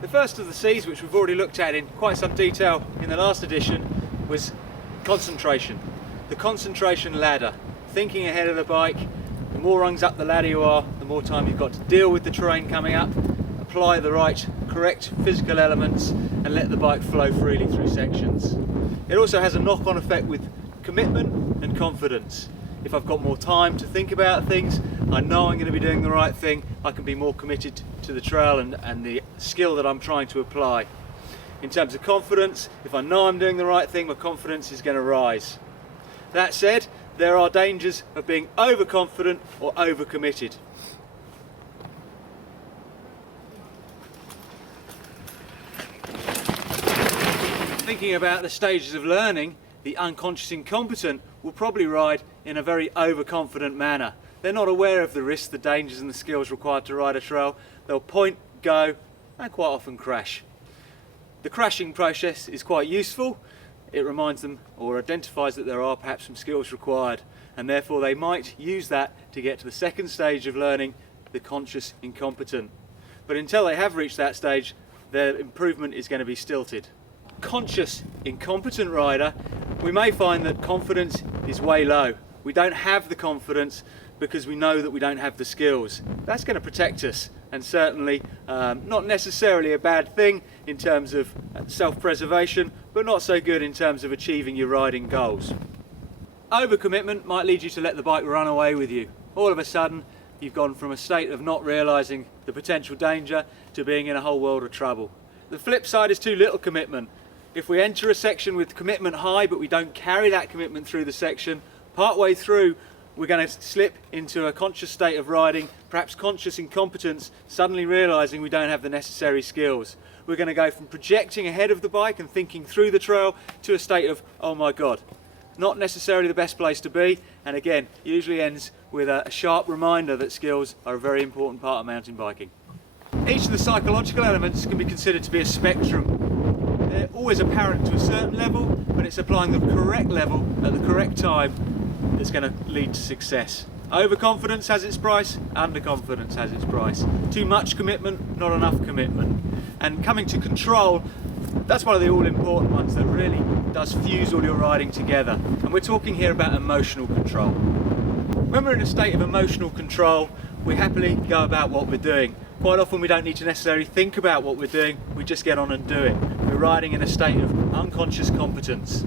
The first of the C's, which we've already looked at in quite some detail in the last edition, was concentration. The concentration ladder. Thinking ahead of the bike, the more rungs up the ladder you are, the more time you've got to deal with the terrain coming up, apply the right, correct physical elements, and let the bike flow freely through sections. It also has a knock-on effect with commitment and confidence. If I've got more time to think about things, I know I'm going to be doing the right thing, I can be more committed to the trail and the skill that I'm trying to apply. In terms of confidence, if I know I'm doing the right thing, my confidence is going to rise. That said, there are dangers of being overconfident or overcommitted. Thinking about the stages of learning, the unconscious incompetent will probably ride in a very overconfident manner. They're not aware of the risks, the dangers and the skills required to ride a trail. They'll point, go, and quite often crash. The crashing process is quite useful. It reminds them or identifies that there are perhaps some skills required, and therefore they might use that to get to the second stage of learning, the conscious incompetent. But until they have reached that stage, their improvement is going to be stilted. Conscious incompetent rider, we may find that confidence is way low. We don't have the confidence because we know that we don't have the skills. That's going to protect us, and certainly not necessarily a bad thing in terms of self-preservation, but not so good in terms of achieving your riding goals. Overcommitment might lead you to let the bike run away with you. All of a sudden you've gone from a state of not realising the potential danger to being in a whole world of trouble. The flip side is too little commitment. If we enter a section with commitment high but we don't carry that commitment through the section, partway through we're going to slip into a conscious state of riding, perhaps conscious incompetence, suddenly realising we don't have the necessary skills. We're going to go from projecting ahead of the bike and thinking through the trail to a state of, oh my god, not necessarily the best place to be, and again, usually ends with a sharp reminder that skills are a very important part of mountain biking. Each of the psychological elements can be considered to be a spectrum. They're always apparent to a certain level, but it's applying the correct level at the correct time that's going to lead to success. Overconfidence has its price, underconfidence has its price. Too much commitment, not enough commitment. And coming to control, that's one of the all-important ones that really does fuse all your riding together. And we're talking here about emotional control. When we're in a state of emotional control, we happily go about what we're doing. Quite often we don't need to necessarily think about what we're doing, we just get on and do it. We're riding in a state of unconscious competence.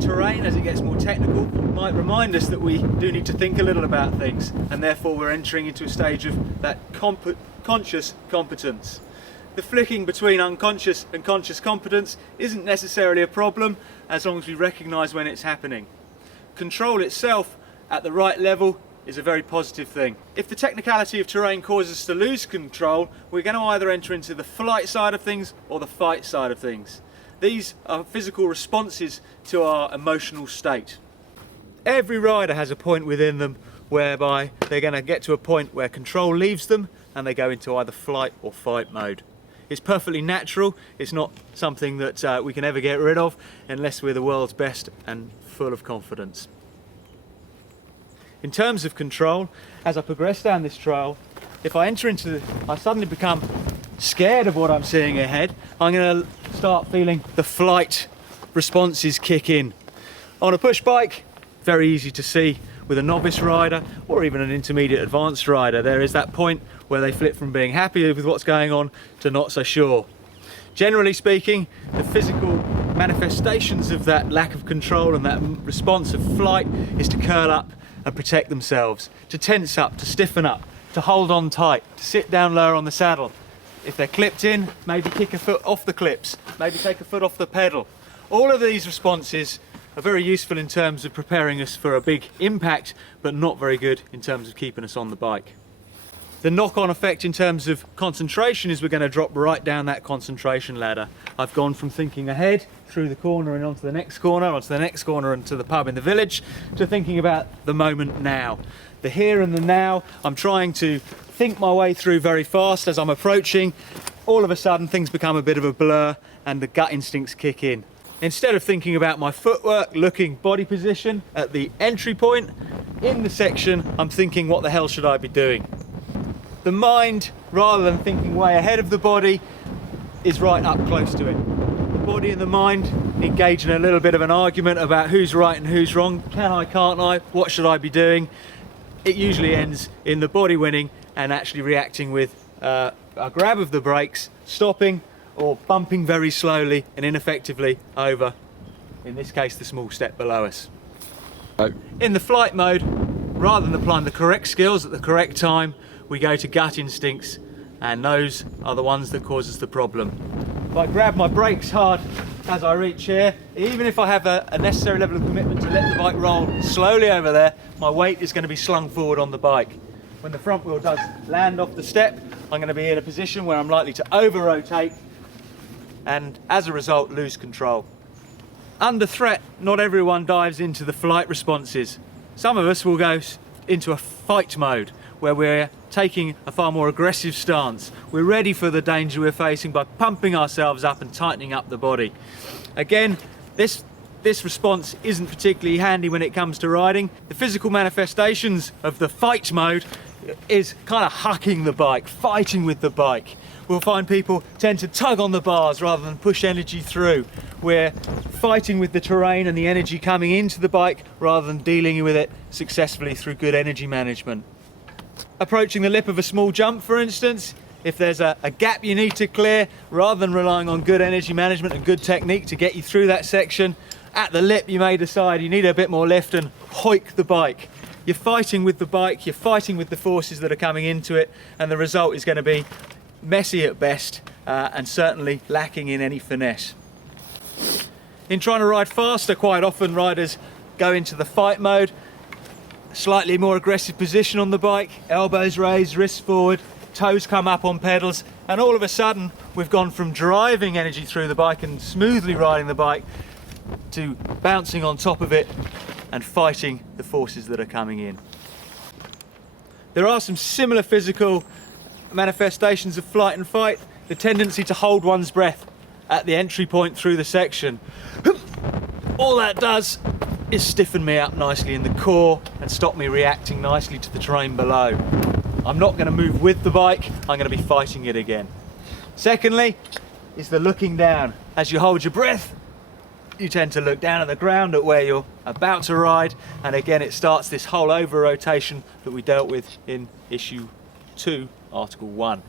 Terrain, as it gets more technical, might remind us that we do need to think a little about things, and therefore we're entering into a stage of that conscious competence. The flicking between unconscious and conscious competence isn't necessarily a problem as long as we recognise when it's happening. Control itself at the right level is a very positive thing. If the technicality of terrain causes us to lose control, we're going to either enter into the flight side of things or the fight side of things. These are physical responses to our emotional state. Every rider has a point within them whereby they're going to get to a point where control leaves them and they go into either flight or fight mode. It's perfectly natural, it's not something that we can ever get rid of unless we're the world's best and full of confidence. In terms of control, as I progress down this trail, if I suddenly become scared of what I'm seeing ahead, I'm going to start feeling the flight responses kick in. On a push bike, very easy to see with a novice rider or even an intermediate advanced rider, there is that point where they flip from being happy with what's going on to not so sure. Generally speaking, the physical manifestations of that lack of control and that response of flight is to curl up and protect themselves, to tense up, to stiffen up, to hold on tight, to sit down lower on the saddle. If they're clipped in, maybe kick a foot off the clips, maybe take a foot off the pedal. All of these responses are very useful in terms of preparing us for a big impact, but not very good in terms of keeping us on the bike. The knock-on effect in terms of concentration is we're going to drop right down that concentration ladder. I've gone from thinking ahead, through the corner and onto the next corner, and to the pub in the village, to thinking about the moment now. The here and the now, I'm trying to think my way through very fast as I'm approaching. All of a sudden things become a bit of a blur and the gut instincts kick in. Instead of thinking about my footwork, looking body position at the entry point, in the section I'm thinking what the hell should I be doing? The mind, rather than thinking way ahead of the body, is right up close to it. The body and the mind engage in a little bit of an argument about who's right and who's wrong. Can I, can't I? What should I be doing? It usually ends in the body winning and actually reacting with a grab of the brakes, stopping or bumping very slowly and ineffectively over, in this case, the small step below us. In the flight mode, rather than applying the correct skills at the correct time, we go to gut instincts, and those are the ones that cause us the problem. If I grab my brakes hard as I reach here, even if I have a necessary level of commitment to let the bike roll slowly over there, my weight is going to be slung forward on the bike. When the front wheel does land off the step, I'm going to be in a position where I'm likely to over-rotate and as a result lose control. Under threat, not everyone dives into the flight responses. Some of us will go into a fight mode where we're taking a far more aggressive stance. We're ready for the danger we're facing by pumping ourselves up and tightening up the body. Again, this response isn't particularly handy when it comes to riding. The physical manifestations of the fight mode is kind of hucking the bike, fighting with the bike. We'll find people tend to tug on the bars rather than push energy through. We're fighting with the terrain and the energy coming into the bike rather than dealing with it successfully through good energy management. Approaching the lip of a small jump, for instance, if there's a gap you need to clear, rather than relying on good energy management and good technique to get you through that section, at the lip you may decide you need a bit more lift and hoik the bike. You're fighting with the bike, you're fighting with the forces that are coming into it, and the result is going to be messy at best and certainly lacking in any finesse. In trying to ride faster, quite often riders go into the fight mode, slightly more aggressive position on the bike, elbows raised, wrists forward, toes come up on pedals, and all of a sudden we've gone from driving energy through the bike and smoothly riding the bike to bouncing on top of it and fighting the forces that are coming in. There are some similar physical manifestations of flight and fight. The tendency to hold one's breath at the entry point through the section. All that does is stiffen me up nicely in the core and stop me reacting nicely to the terrain below. I'm not going to move with the bike, I'm going to be fighting it again. Secondly, is the looking down. As you hold your breath, you tend to look down at the ground at where you're about to ride, and again it starts this whole over rotation that we dealt with in issue 2, article 1.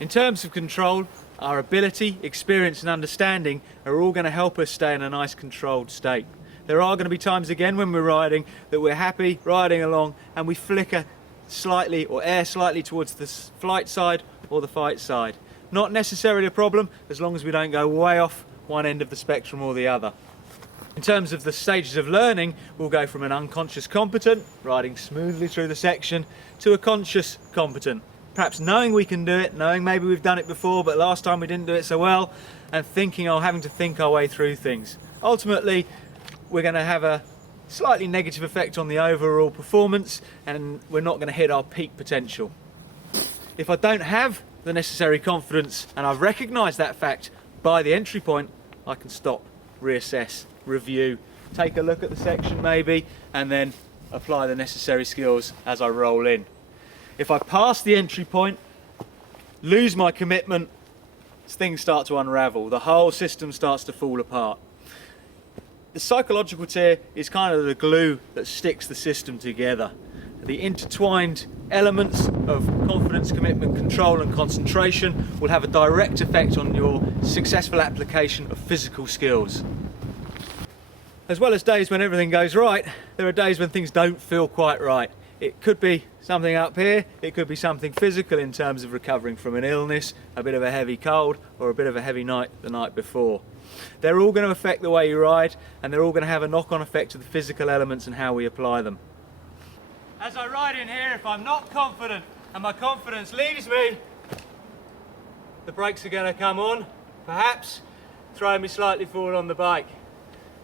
In terms of control, our ability, experience and understanding are all going to help us stay in a nice controlled state. There are going to be times again when we're riding that we're happy riding along and we flicker slightly or err slightly towards the flight side or the fight side. Not necessarily a problem as long as we don't go way off one end of the spectrum or the other. In terms of the stages of learning, we'll go from an unconscious competent, riding smoothly through the section, to a conscious competent. Perhaps knowing we can do it, knowing maybe we've done it before but last time we didn't do it so well, and having to think our way through things. Ultimately, we're going to have a slightly negative effect on the overall performance and we're not going to hit our peak potential. If I don't have the necessary confidence and I've recognised that fact by the entry point, I can stop, reassess, review, take a look at the section maybe, and then apply the necessary skills as I roll in. If I pass the entry point, lose my commitment, things start to unravel. The whole system starts to fall apart. The psychological tier is kind of the glue that sticks the system together. The intertwined elements of confidence, commitment, control and concentration will have a direct effect on your successful application of physical skills. As well as days when everything goes right, there are days when things don't feel quite right. It could be something up here, it could be something physical in terms of recovering from an illness, a bit of a heavy cold, or a bit of a heavy night the night before. They're all going to affect the way you ride, and they're all going to have a knock-on effect to the physical elements and how we apply them. As I ride in here, if I'm not confident and my confidence leaves me, the brakes are going to come on, perhaps throwing me slightly forward on the bike.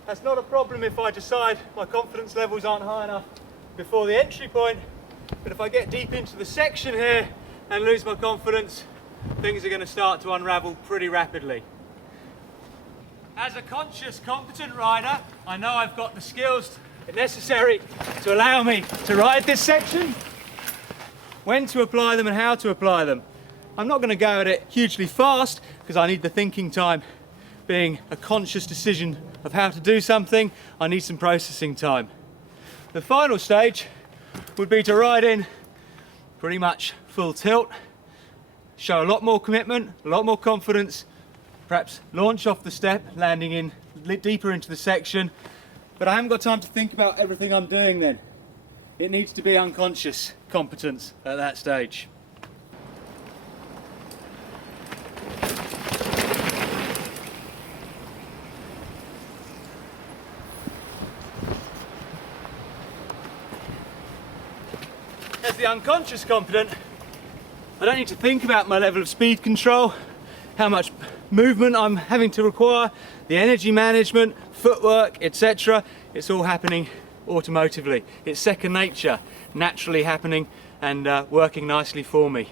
That's not a problem if I decide my confidence levels aren't high enough before the entry point, but if I get deep into the section here and lose my confidence, things are going to start to unravel pretty rapidly. As a conscious, competent rider, I know I've got the skills necessary to allow me to ride this section, when to apply them and how to apply them. I'm not going to go at it hugely fast because I need the thinking time. Being a conscious decision of how to do something, I need some processing time. The final stage would be to ride in pretty much full tilt, show a lot more commitment, a lot more confidence, perhaps launch off the step, landing in deeper into the section, but I haven't got time to think about everything I'm doing then. It needs to be unconscious competence at that stage. As the unconscious competent, I don't need to think about my level of speed control, how much movement I'm having to require, the energy management, footwork, etc. It's all happening automotively. It's second nature, naturally happening and working nicely for me.